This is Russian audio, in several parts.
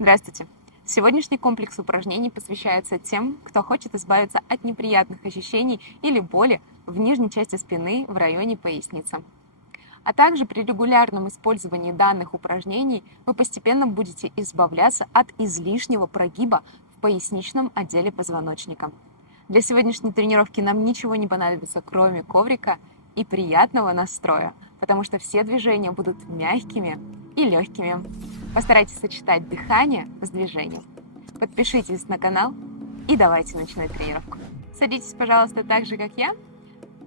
Здравствуйте! Сегодняшний комплекс упражнений посвящается тем, кто хочет избавиться от неприятных ощущений или боли в нижней части спины в районе поясницы. А также при регулярном использовании данных упражнений вы постепенно будете избавляться от излишнего прогиба в поясничном отделе позвоночника. Для сегодняшней тренировки нам ничего не понадобится, кроме коврика и приятного настроя, потому что все движения будут мягкими и легкими. Постарайтесь сочетать дыхание с движением. Подпишитесь на канал и давайте начинать тренировку. Садитесь, пожалуйста, так же, как я.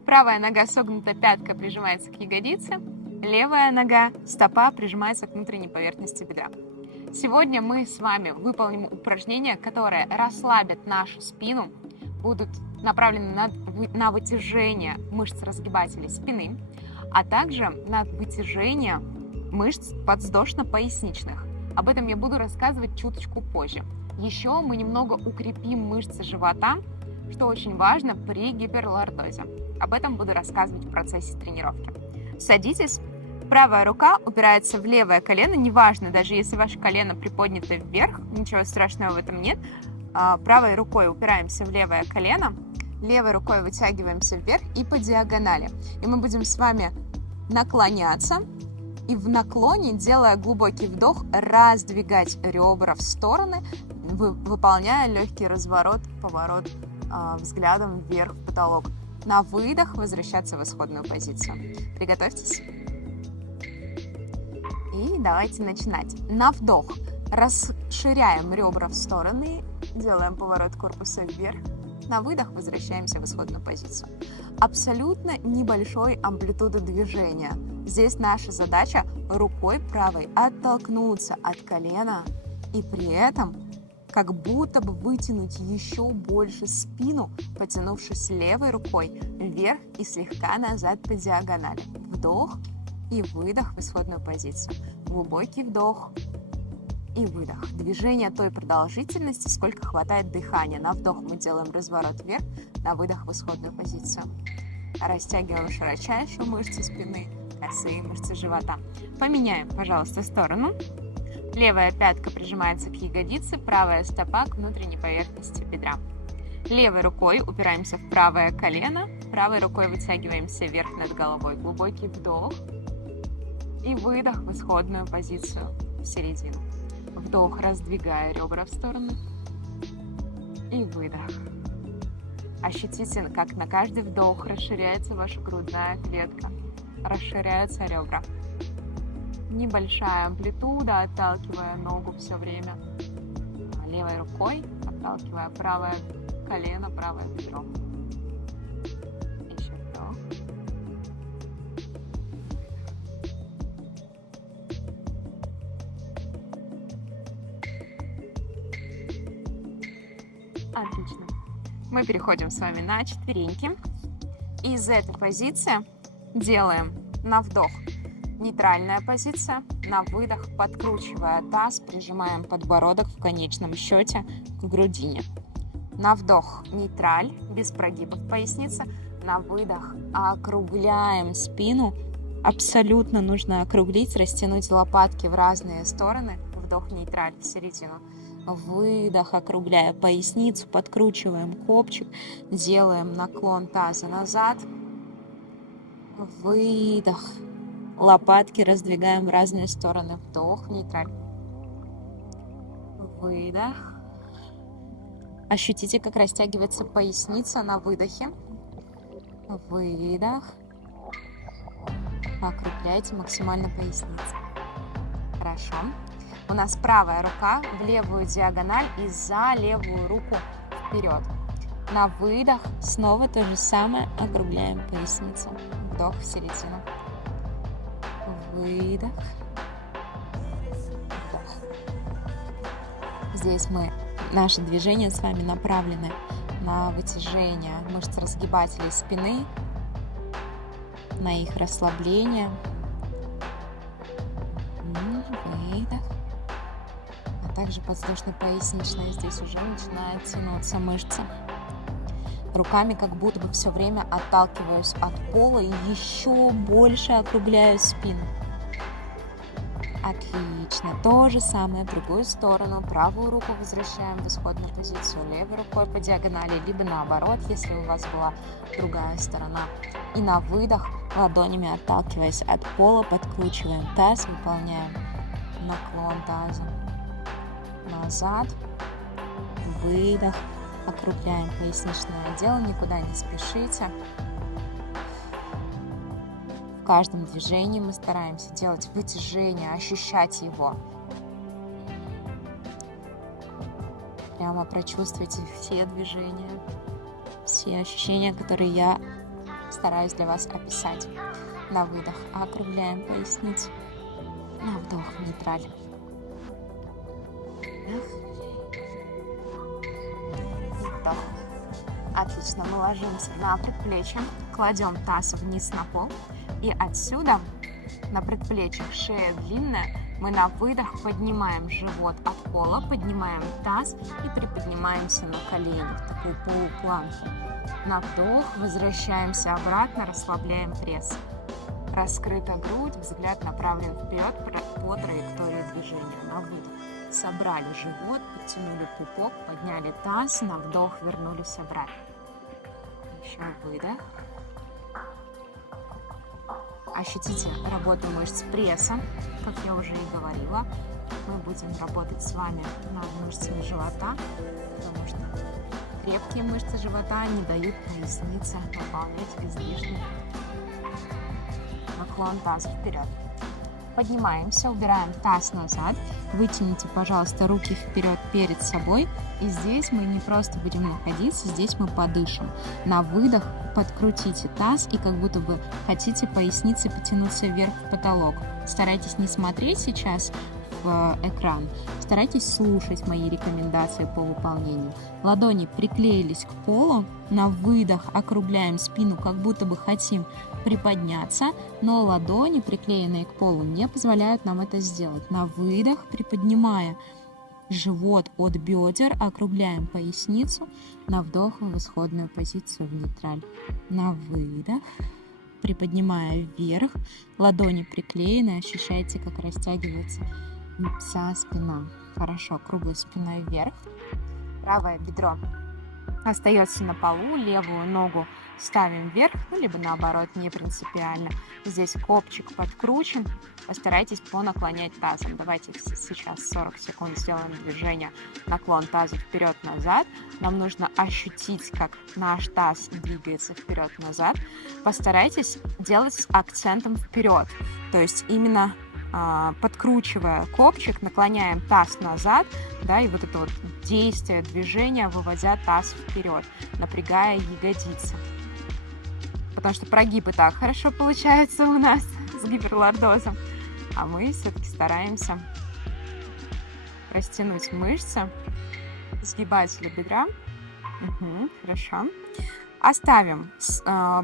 Правая нога согнута, пятка прижимается к ягодице. Левая нога, стопа прижимается к внутренней поверхности бедра. Сегодня мы с вами выполним упражнения, которые расслабят нашу спину, будут направлены на вытяжение мышц разгибателей спины, а также на вытяжение мышц подвздошно-поясничных. Об этом я буду рассказывать чуточку позже. Еще мы немного укрепим мышцы живота, что очень важно при гиперлордозе. Об этом буду рассказывать в процессе тренировки. Садитесь. Правая рука упирается в левое колено. Неважно, даже если ваше колено приподнято вверх, ничего страшного в этом нет. Правой рукой упираемся в левое колено, левой рукой вытягиваемся вверх и по диагонали. И мы будем с вами наклоняться. И в наклоне, делая глубокий вдох, раздвигать ребра в стороны, выполняя легкий разворот, поворот взглядом вверх в потолок. На выдох возвращаться в исходную позицию. Приготовьтесь. И давайте начинать. На вдох расширяем ребра в стороны, делаем поворот корпуса вверх. На выдох возвращаемся в исходную позицию. Абсолютно небольшой амплитуды движения. Здесь наша задача рукой правой оттолкнуться от колена и при этом как будто бы вытянуть еще больше спину, потянувшись левой рукой вверх и слегка назад по диагонали. Вдох и выдох в исходную позицию. Глубокий вдох и выдох. Движение той продолжительности, сколько хватает дыхания. На вдох мы делаем разворот вверх, на выдох в исходную позицию. Растягиваем широчайшие мышцы спины, косые мышцы живота. Поменяем, пожалуйста, сторону. Левая пятка прижимается к ягодице, правая стопа к внутренней поверхности бедра. Левой рукой упираемся в правое колено, правой рукой вытягиваемся вверх над головой. Глубокий вдох и выдох в исходную позицию в середину. Вдох, раздвигая ребра в сторону. И выдох. Ощутите, как на каждый вдох расширяется ваша грудная клетка. Расширяются ребра. Небольшая амплитуда, отталкивая ногу все время. Левой рукой, отталкивая правое колено, правое бедро. Еще вдох. Отлично. Мы переходим с вами на четвереньки. Из этой позиции делаем на вдох нейтральная позиция, на выдох, подкручивая таз, прижимаем подбородок в конечном счете к грудине. На вдох нейтраль, без прогиба в пояснице, на выдох округляем спину. Абсолютно нужно округлить, растянуть лопатки в разные стороны. Вдох нейтраль в середину. Выдох, округляя поясницу, подкручиваем копчик, делаем наклон таза назад. Выдох. Лопатки раздвигаем в разные стороны. Вдох, нейтраль. Выдох. Ощутите, как растягивается поясница на выдохе. Выдох. Округляйте максимально поясницу. Хорошо. У нас правая рука в левую диагональ и за левую руку вперед. На выдох снова то же самое, округляем поясницу. Вдох в середину. Выдох. Вдох. Здесь наши движения с вами направлены на вытяжение мышц разгибателей спины, на их расслабление. Выдох. А также подвздошно-поясничная. Здесь уже начинает тянуться мышца. Руками как будто бы все время отталкиваюсь от пола и еще больше округляю спину. Отлично. То же самое в другую сторону. Правую руку возвращаем в исходную позицию, левой рукой по диагонали, либо наоборот, если у вас была другая сторона. И на выдох, ладонями отталкиваясь от пола, подкручиваем таз, выполняем наклон таза назад, выдох, округляем поясничный отдел, никуда не спешите. В каждом движении мы стараемся делать вытяжение, ощущать его. Прямо прочувствуйте все движения, все ощущения, которые я стараюсь для вас описать. На выдох округляем поясницу, на вдох в нейтраль. Вдох. Отлично, мы ложимся на предплечье, кладем таз вниз на пол. И отсюда на предплечьях шея длинная, мы на выдох поднимаем живот от пола, поднимаем таз и приподнимаемся на коленях, такую полупланку. На вдох возвращаемся обратно, расслабляем пресс. Раскрыта грудь, взгляд направлен вперед по траектории движения. На выдох собрали живот, подтянули пупок, подняли таз, на вдох вернулись обратно. Еще выдох. Ощутите работу мышц пресса, как я уже и говорила. Мы будем работать с вами над мышцами живота, потому что крепкие мышцы живота не дают пояснице выполнять излишний наклон таза вперед. Поднимаемся, убираем таз назад. Вытяните, пожалуйста, руки вперед перед собой. И здесь мы не просто будем находиться, здесь мы подышим. На выдох подкрутите таз и как будто бы хотите поясницей потянуться вверх в потолок. Старайтесь не смотреть сейчас в экран, старайтесь слушать мои рекомендации по выполнению. Ладони приклеились к полу, на выдох округляем спину, как будто бы хотим приподняться, но ладони, приклеенные к полу, не позволяют нам это сделать. На выдох, приподнимая живот от бедер, округляем поясницу, на вдох в исходную позицию в нейтраль. На выдох, приподнимая вверх, ладони приклеены, ощущайте, как растягивается вся спина. Хорошо, круглой спиной вверх. Правое бедро остается на полу, левую ногу ставим вверх, ну, либо наоборот, не принципиально. Здесь копчик подкручен, постарайтесь понаклонять тазом. Давайте сейчас 40 секунд сделаем движение, наклон таза вперед-назад. Нам нужно ощутить, как наш таз двигается вперед-назад. Постарайтесь делать с акцентом вперед, то есть именно подкручивая копчик, наклоняем таз назад, да, и вот это вот действие, движение, выводя таз вперед, напрягая ягодицы. Потому что прогибы так хорошо получаются у нас с гиперлордозом, а мы все-таки стараемся растянуть мышцы, сгибатели бедра. Хорошо. Оставим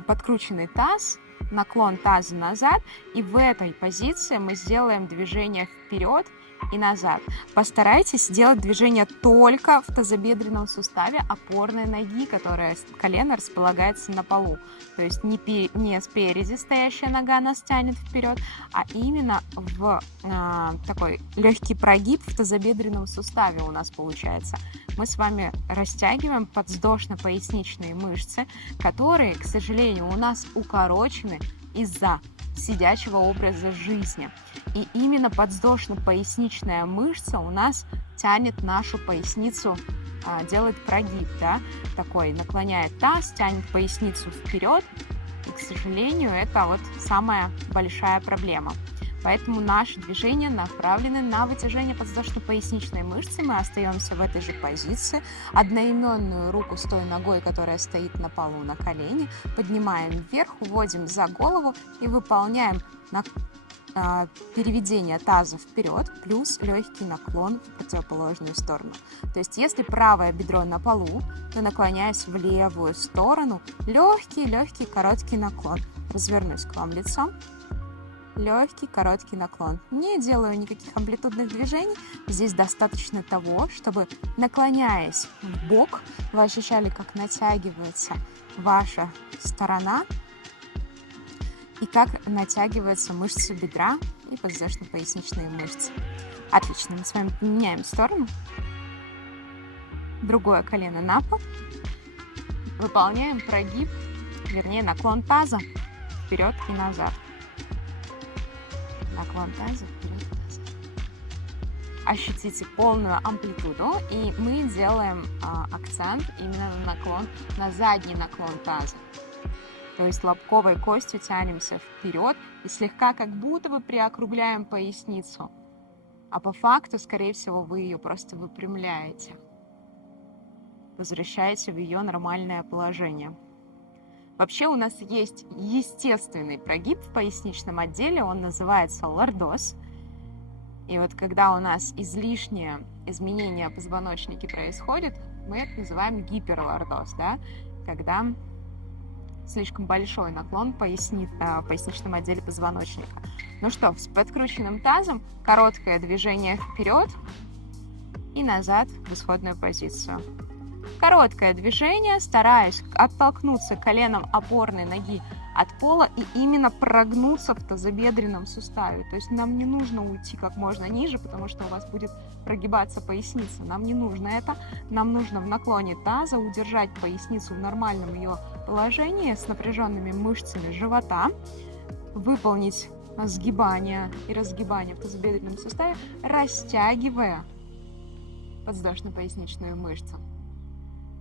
подкрученный таз, наклон таза назад, и в этой позиции мы сделаем движение вперед и назад. Постарайтесь сделать движение только в тазобедренном суставе опорной ноги, которая колено располагается на полу. То есть не спереди стоящая нога нас тянет вперед, а именно в такой легкий прогиб в тазобедренном суставе у нас получается. Мы с вами растягиваем подвздошно-поясничные мышцы, которые, к сожалению, у нас укорочены из-за сидячего образа жизни. И именно подвздошно-поясничная мышца у нас тянет нашу поясницу, делает прогиб, да, такой, наклоняет таз, тянет поясницу вперед. И, к сожалению, это вот самая большая проблема. Поэтому наши движения направлены на вытяжение подвздошно-поясничной мышцы. Мы остаемся в этой же позиции. Одноименную руку с той ногой, которая стоит на полу, на колени, поднимаем вверх, уводим за голову и выполняем переведение таза вперед плюс легкий наклон в противоположную сторону. То есть, если правое бедро на полу, то наклоняюсь в левую сторону, легкий короткий наклон. Развернусь к вам лицом. Легкий, короткий наклон. Не делаю никаких амплитудных движений. Здесь достаточно того, чтобы, наклоняясь в бок, вы ощущали, как натягивается ваша сторона и как натягиваются мышцы бедра и подвздошно-поясничные мышцы. Отлично, мы с вами поменяем сторону. Другое колено на пол. Выполняем прогиб, вернее наклон таза вперед и назад. Наклон таза вперед и назад. Ощутите полную амплитуду, и мы делаем акцент именно на наклон, на задний наклон таза. То есть лобковой костью тянемся вперед и слегка как будто бы приокругляем поясницу. А по факту, скорее всего, вы ее просто выпрямляете. Возвращаете в ее нормальное положение. Вообще у нас есть естественный прогиб в поясничном отделе, он называется лордоз. И вот когда у нас излишнее изменение позвоночника происходит, мы это называем гиперлордоз, да? Когда слишком большой наклон в поясничном отделе позвоночника. Ну что, с подкрученным тазом короткое движение вперед и назад в исходную позицию. Короткое движение, стараясь оттолкнуться коленом опорной ноги от пола и именно прогнуться в тазобедренном суставе. То есть нам не нужно уйти как можно ниже, потому что у вас будет прогибаться поясница. Нам не нужно это. Нам нужно в наклоне таза удержать поясницу в нормальном ее положении с напряженными мышцами живота, выполнить сгибание и разгибание в тазобедренном суставе, растягивая подвздошно-поясничную мышцу.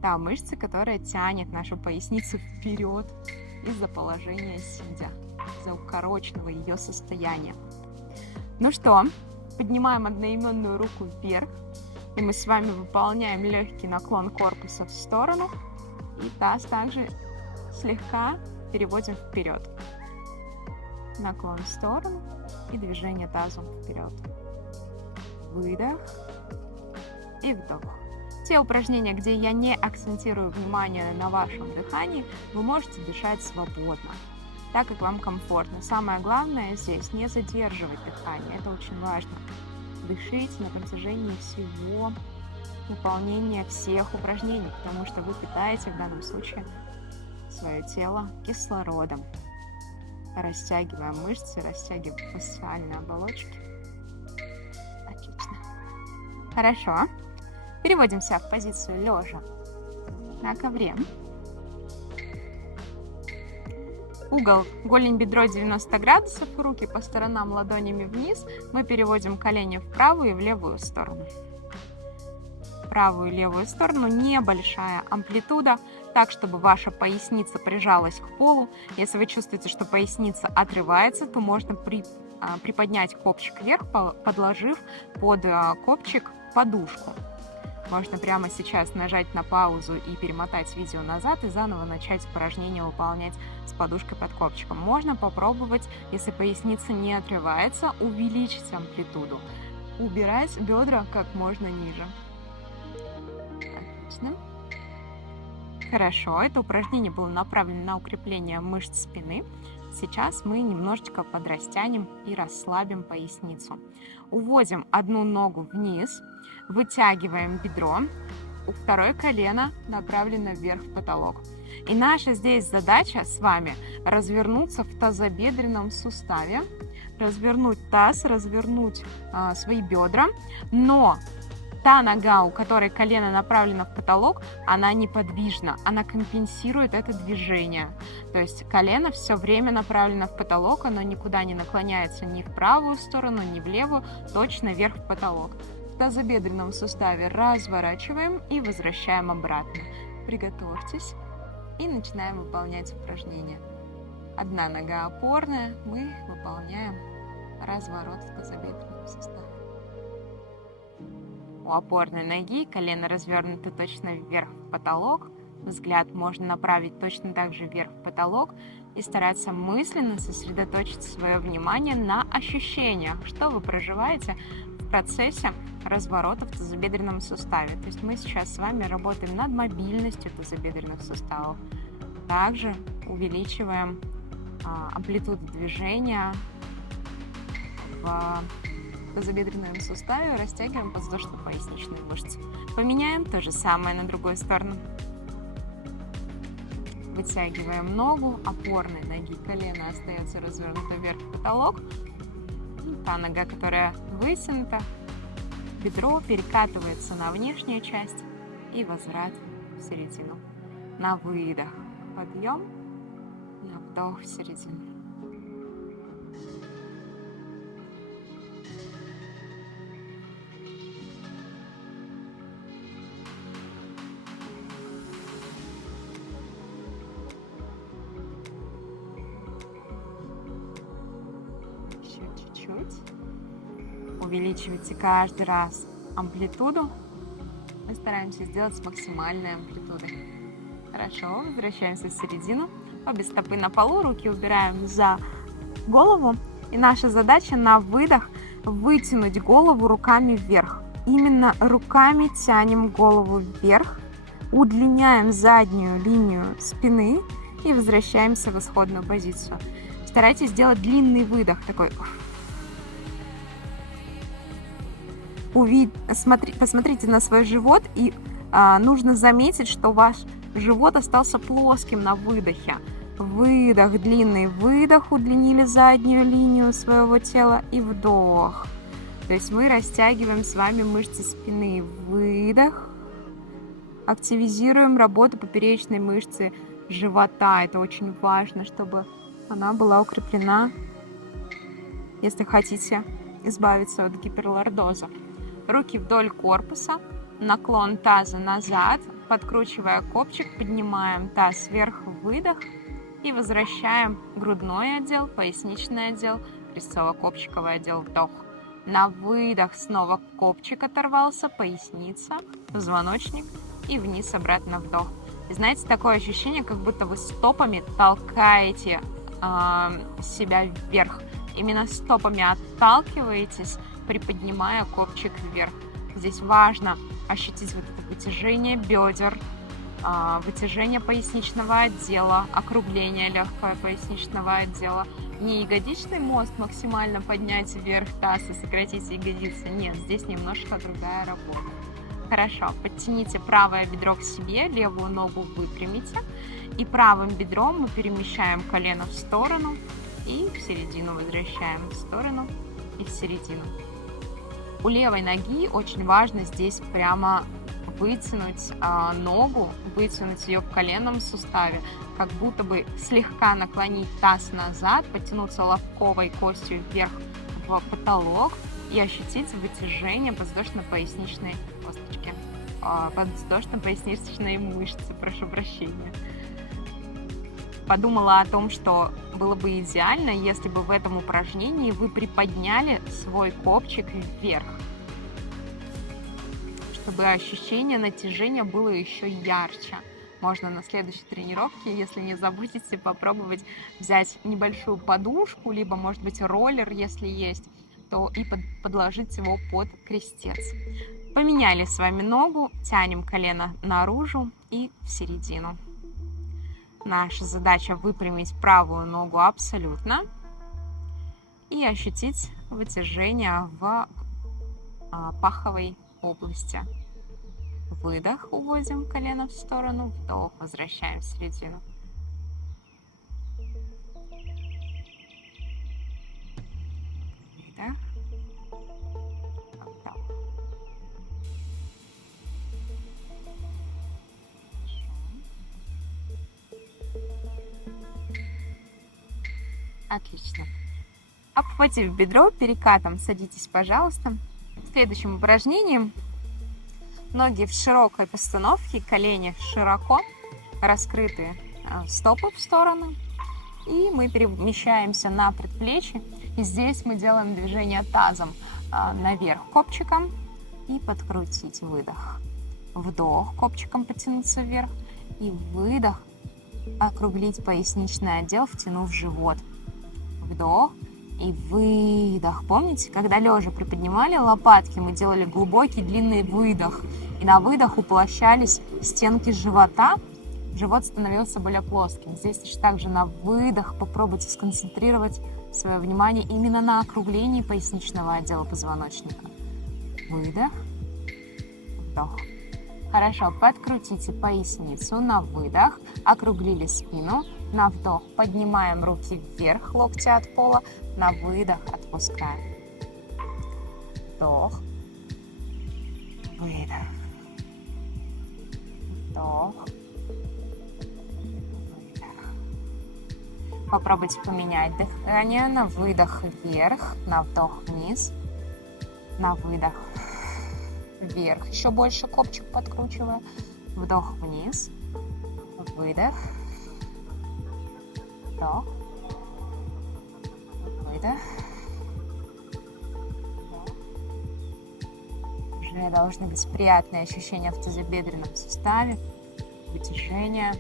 Та мышца, которая тянет нашу поясницу вперед из-за положения сидя, из-за укороченного ее состояния. Ну что, поднимаем одноименную руку вверх, и мы с вами выполняем легкий наклон корпуса в сторону, и таз также слегка переводим вперед. Наклон в сторону и движение тазом вперед. Выдох и вдох. Те упражнения, где я не акцентирую внимание на вашем дыхании, вы можете дышать свободно, так как вам комфортно. Самое главное здесь не задерживать дыхание, это очень важно. Дышите на протяжении всего выполнения всех упражнений, потому что вы питаете в данном случае свое тело кислородом. Растягиваем мышцы, растягиваем фасциальные оболочки. Отлично. Хорошо. Переводимся в позицию лежа на ковре. Угол голень бедро 90 градусов, руки по сторонам ладонями вниз. Мы переводим колени в правую и в левую сторону. Правую и левую сторону, небольшая амплитуда, так, чтобы ваша поясница прижалась к полу. Если вы чувствуете, что поясница отрывается, то можно приподнять копчик вверх, подложив под копчик подушку. Можно прямо сейчас нажать на паузу и перемотать видео назад и заново начать упражнение выполнять с подушкой под копчиком. Можно попробовать, если поясница не отрывается, увеличить амплитуду. Убирать бедра как можно ниже. Отлично. Хорошо, это упражнение было направлено на укрепление мышц спины. Сейчас мы немножечко подрастянем и расслабим поясницу. Уводим одну ногу вниз, вытягиваем бедро, второе колено направлено вверх в потолок. И наша здесь задача с вами развернуться в тазобедренном суставе, развернуть таз, развернуть свои бедра, но та нога, у которой колено направлено в потолок, она неподвижна, она компенсирует это движение. То есть колено все время направлено в потолок, оно никуда не наклоняется ни в правую сторону, ни в левую, точно вверх в потолок. В тазобедренном суставе разворачиваем и возвращаем обратно. Приготовьтесь и начинаем выполнять упражнение. Одна нога опорная, мы выполняем разворот в тазобедренном суставе. У опорной ноги колено развернуто точно вверх в потолок. Взгляд можно направить точно так же вверх в потолок и стараться мысленно сосредоточить свое внимание на ощущениях, что вы проживаете в процессе разворота в тазобедренном суставе. То есть мы сейчас с вами работаем над мобильностью тазобедренных суставов. Также увеличиваем амплитуду движения в тазобедренном суставе, растягиваем подвздошно-поясничные мышцы. Поменяем то же самое на другую сторону. Вытягиваем ногу, опорной ноги колено остается развернуто вверх в потолок. та нога, которая вытянута, бедро перекатывается на внешнюю часть и возврат в середину. На выдох подъем, на вдох в середину. Еще чуть-чуть. Увеличивайте каждый раз амплитуду. Мы стараемся сделать с максимальной амплитудой. Хорошо, возвращаемся в середину. Обе стопы на полу, руки убираем за голову. И наша задача на выдох вытянуть голову руками вверх. Именно руками тянем голову вверх, удлиняем заднюю линию спины и возвращаемся в исходную позицию. Старайтесь сделать длинный выдох, такой. Посмотрите на свой живот, и нужно заметить, что ваш живот остался плоским на выдохе. Выдох, длинный выдох, удлинили заднюю линию своего тела и вдох. То есть мы растягиваем с вами мышцы спины. Выдох. Активизируем работу поперечной мышцы живота. Это очень важно, чтобы она была укреплена, если хотите избавиться от гиперлордоза. Руки вдоль корпуса, наклон таза назад, подкручивая копчик, поднимаем таз вверх, выдох, и возвращаем грудной отдел, поясничный отдел, крестцово-копчиковый отдел, вдох. На выдох снова копчик оторвался, поясница, позвоночник и вниз обратно вдох. И знаете, такое ощущение, как будто вы стопами толкаете себя вверх. Именно стопами отталкиваетесь, приподнимая копчик вверх. Здесь важно ощутить вот это вытяжение бедер, вытяжение поясничного отдела, округление легкого поясничного отдела. Не ягодичный мост максимально поднять вверх таз и сократить ягодицы. Нет, здесь немножко другая работа. Хорошо, подтяните правое бедро к себе, левую ногу выпрямите. И правым бедром мы перемещаем колено в сторону и в середину возвращаем, в сторону и в середину. У левой ноги очень важно здесь прямо вытянуть ногу, вытянуть ее в коленном суставе, как будто бы слегка наклонить таз назад, потянуться лобковой костью вверх в потолок и ощутить вытяжение подвздошно-поясничной косточки, подвздошно-поясничной мышцы, прошу прощения. Подумала о том, что было бы идеально, если бы в этом упражнении вы приподняли свой копчик вверх, чтобы ощущение натяжения было еще ярче. Можно на следующей тренировке, если не забудете, попробовать взять небольшую подушку, либо, может быть, роллер, если есть, то и подложить его под крестец. Поменяли с вами ногу, тянем колено наружу и в середину. Наша задача выпрямить правую ногу абсолютно и ощутить вытяжение в паховой области. Выдох, уводим колено в сторону, вдох, возвращаем в середину. Выдох, вдох. Отлично. Обхватив бедро, перекатом садитесь, пожалуйста. В следующем упражнении ноги в широкой постановке, колени широко, раскрытые стопы в сторону. И мы перемещаемся на предплечье. И здесь мы делаем движение тазом наверх копчиком и подкрутить, выдох. Вдох, копчиком потянуться вверх. И выдох, округлить поясничный отдел, втянув живот. Вдох и выдох. Помните, когда лежа приподнимали лопатки, мы делали глубокий длинный выдох. И на выдох уплощались стенки живота. Живот становился более плоским. Здесь точно так же на выдох попробуйте сконцентрировать свое внимание именно на округлении поясничного отдела позвоночника. Выдох. Вдох. Хорошо, подкрутите поясницу на выдох. Округлили спину. На вдох поднимаем руки вверх, локти от пола, на выдох отпускаем. вдох, выдох, вдох, выдох. Попробуйте поменять дыхание на выдох вверх, на вдох вниз, на выдох вверх. Еще больше копчик подкручивая. Вдох вниз, выдох, вдох, выдох. Уже должны быть приятные ощущения в тазобедренном суставе, вытяжение.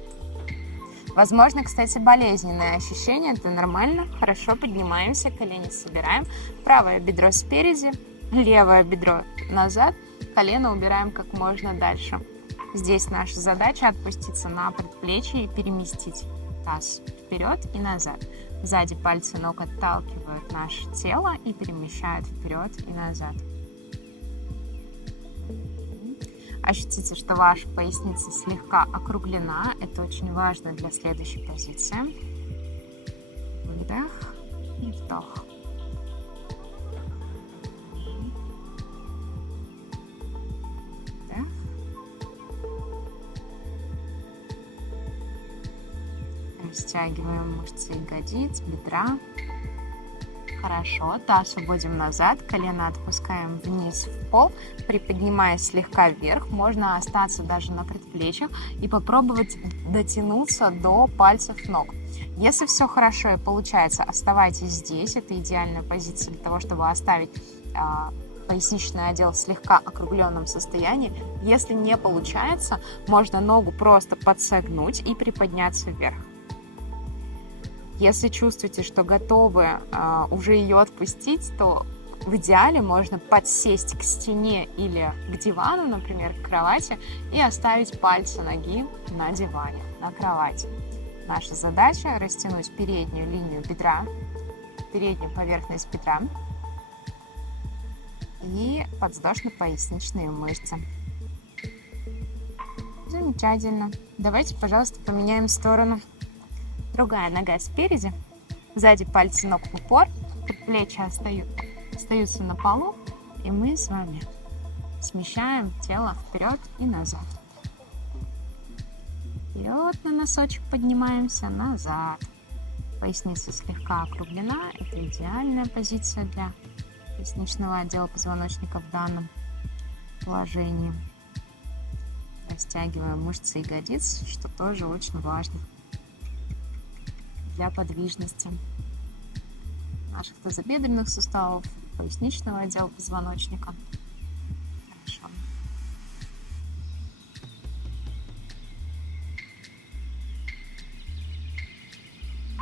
Возможно, кстати, болезненные ощущения, это нормально. Хорошо, поднимаемся, колени собираем. Правое бедро спереди, левое бедро назад, колено убираем как можно дальше. Здесь наша задача отпуститься на предплечье и переместить таз вперед и назад. Сзади пальцы ног отталкивают наше тело и перемещают вперед и назад. Ощутите, что ваша поясница слегка округлена. Это очень важно для следующей позиции. Выдох и вдох. Выдох. Растягиваем мышцы ягодиц, бедра. Хорошо, таз уводим назад, колено отпускаем вниз в пол, приподнимаясь слегка вверх. Можно остаться даже на предплечьях и попробовать дотянуться до пальцев ног. Если все хорошо и получается, оставайтесь здесь. Это идеальная позиция для того, чтобы оставить поясничный отдел в слегка округленном состоянии. Если не получается, можно ногу просто подсогнуть и приподняться вверх. Если чувствуете, что готовы уже ее отпустить, то в идеале можно подсесть к стене или к дивану, например, к кровати, и оставить пальцы ноги на диване, на кровати. Наша задача растянуть переднюю линию бедра, переднюю поверхность бедра и подвздошно-поясничные мышцы. Замечательно. Давайте, пожалуйста, поменяем сторону. Другая нога спереди, сзади пальцы ног в упор, плечи остаются на полу, и мы с вами смещаем тело вперед и назад. Вперед на носочек поднимаемся, назад. Поясница слегка округлена, это идеальная позиция для поясничного отдела позвоночника в данном положении. Растягиваем мышцы ягодиц, что тоже очень важно для подвижности наших тазобедренных суставов, поясничного отдела позвоночника. Хорошо.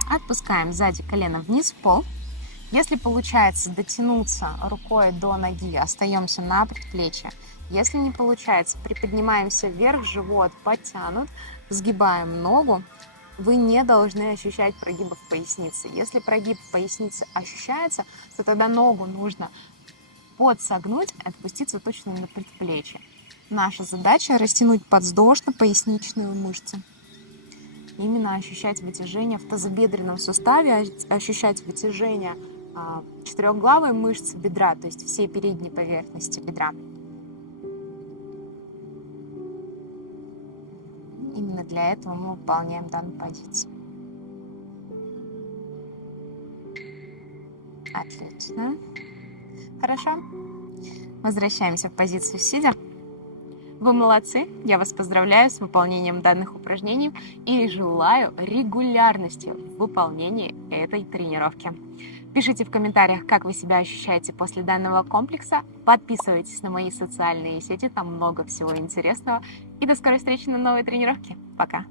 Отпускаем сзади колено вниз в пол. Если получается дотянуться рукой до ноги, остаемся на предплечье. Если не получается, приподнимаемся вверх, живот подтянут, сгибаем ногу. Вы не должны ощущать прогибы в пояснице. Если прогиб в пояснице ощущается, то тогда ногу нужно подсогнуть и отпуститься точно на предплечье. Наша задача растянуть подвздошно-поясничные мышцы. Именно ощущать вытяжение в тазобедренном суставе, ощущать вытяжение четырехглавой мышцы бедра, то есть всей передней поверхности бедра. Именно для этого мы выполняем данную позицию. Отлично. Хорошо. Возвращаемся в позицию сидя. Вы молодцы. Я вас поздравляю с выполнением данных упражнений и желаю регулярности в выполнении этой тренировки. Пишите в комментариях, как вы себя ощущаете после данного комплекса. Подписывайтесь на мои социальные сети, там много всего интересного. И до скорой встречи на новой тренировке. Пока!